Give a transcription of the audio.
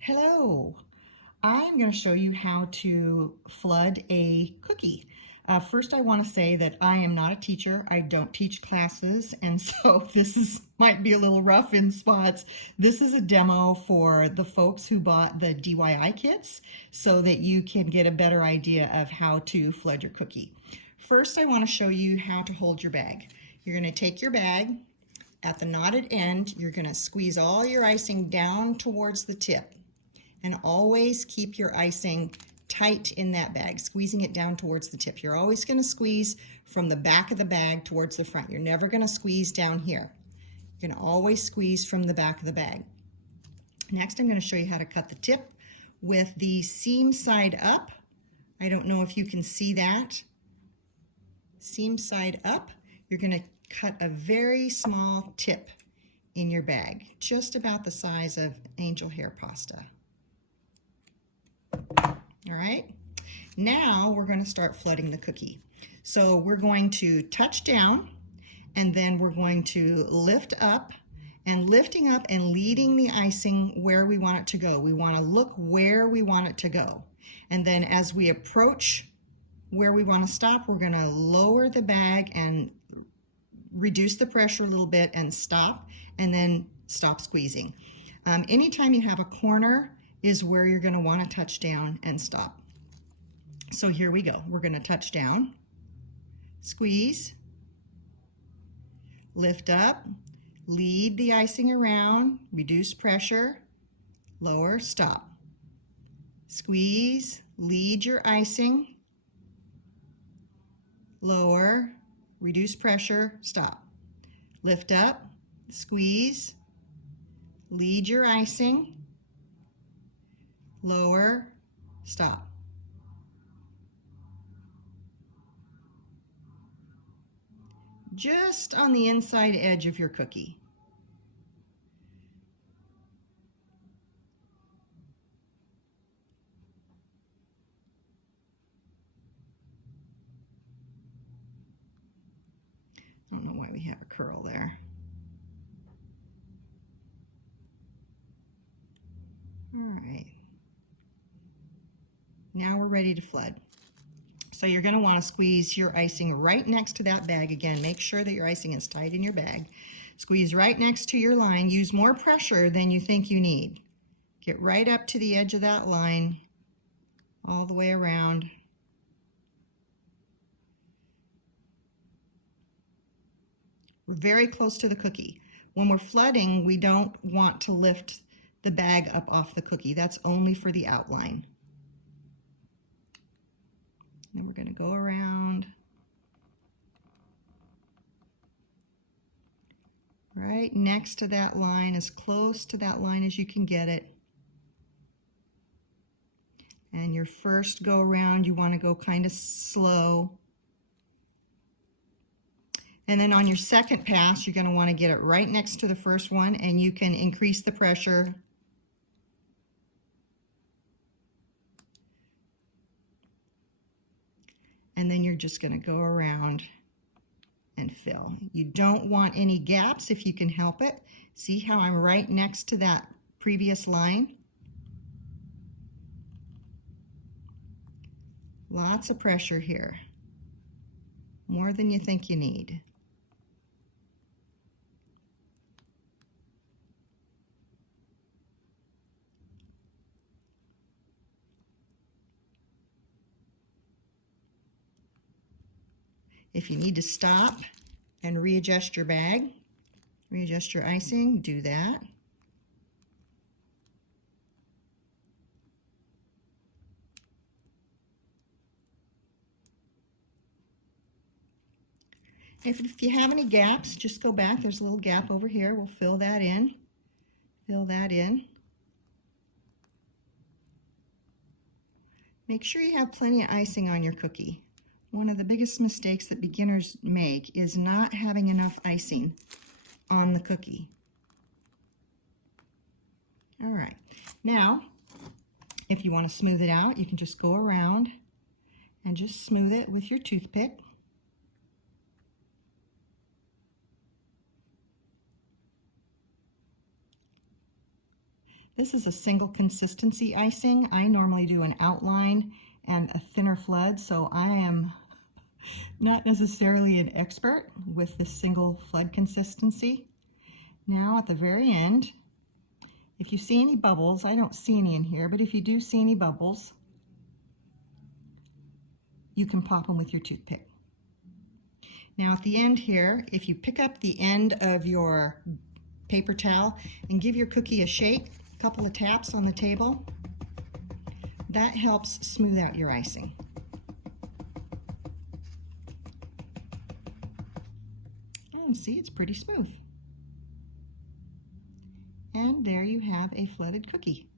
Hello, I'm going to show you how to flood a cookie. First, I want to say that I am not a teacher. I don't teach classes, and so might be a little rough in spots. This is a demo for the folks who bought the DIY kits so that you can get a better idea of how to flood your cookie. First, I want to show you how to hold your bag. You're going to take your bag. At the knotted end, you're going to squeeze all your icing down towards the tip. And always keep your icing tight in that bag, squeezing it down towards the tip. You're always going to squeeze from the back of the bag towards the front. You're never going to squeeze down here. You're going to always squeeze from the back of the bag. Next, I'm going to show you how to cut the tip with the seam side up. I don't know if you can see that. Seam side up. You're going to cut a very small tip in your bag, just about the size of angel hair pasta. All right, now we're going to start flooding the cookie. So we're going to touch down, and then we're going to lift up, and lifting up and leading the icing where we want it to go. We want to look where we want it to go. And then as we approach where we want to stop, we're going to lower the bag and reduce the pressure a little bit and stop, and then stop squeezing. Anytime you have a corner is where you're going to want to touch down and stop. So here we go. We're going to touch down, squeeze, lift up, lead the icing around, reduce pressure, lower, stop. Squeeze, lead your icing, lower, reduce pressure, stop. Lift up, squeeze, lead your icing, lower, stop. Just on the inside edge of your cookie. I don't know why we have a curl there. All right. Now we're ready to flood. So you're going to want to squeeze your icing right next to that bag again. Make sure that your icing is tight in your bag. Squeeze right next to your line. Use more pressure than you think you need. Get right up to the edge of that line, all the way around. We're very close to the cookie. When we're flooding, we don't want to lift the bag up off the cookie. That's only for the outline. Then we're going to go around right next to that line, as close to that line as you can get it. And your first go around, you want to go kind of slow. And then on your second pass, you're going to want to get it right next to the first one, and you can increase the pressure. And then you're just going to go around and fill. You don't want any gaps if you can help it. See how I'm right next to that previous line? Lots of pressure here. More than you think you need. If you need to stop and readjust your bag, readjust your icing, do that. If you have any gaps, just go back. There's a little gap over here. We'll fill that in. Fill that in. Make sure you have plenty of icing on your cookie. One of the biggest mistakes that beginners make is not having enough icing on the cookie. All right, now if you want to smooth it out, you can just go around and just smooth it with your toothpick. This is a single consistency icing. I normally do an outline and a thinner flood, so I am not necessarily an expert with this single flood consistency. Now at the very end, if you see any bubbles, I don't see any in here, but if you do see any bubbles, you can pop them with your toothpick. Now at the end here, if you pick up the end of your paper towel and give your cookie a shake, a couple of taps on the table, that helps smooth out your icing. Oh, and see, it's pretty smooth. And there you have a flooded cookie.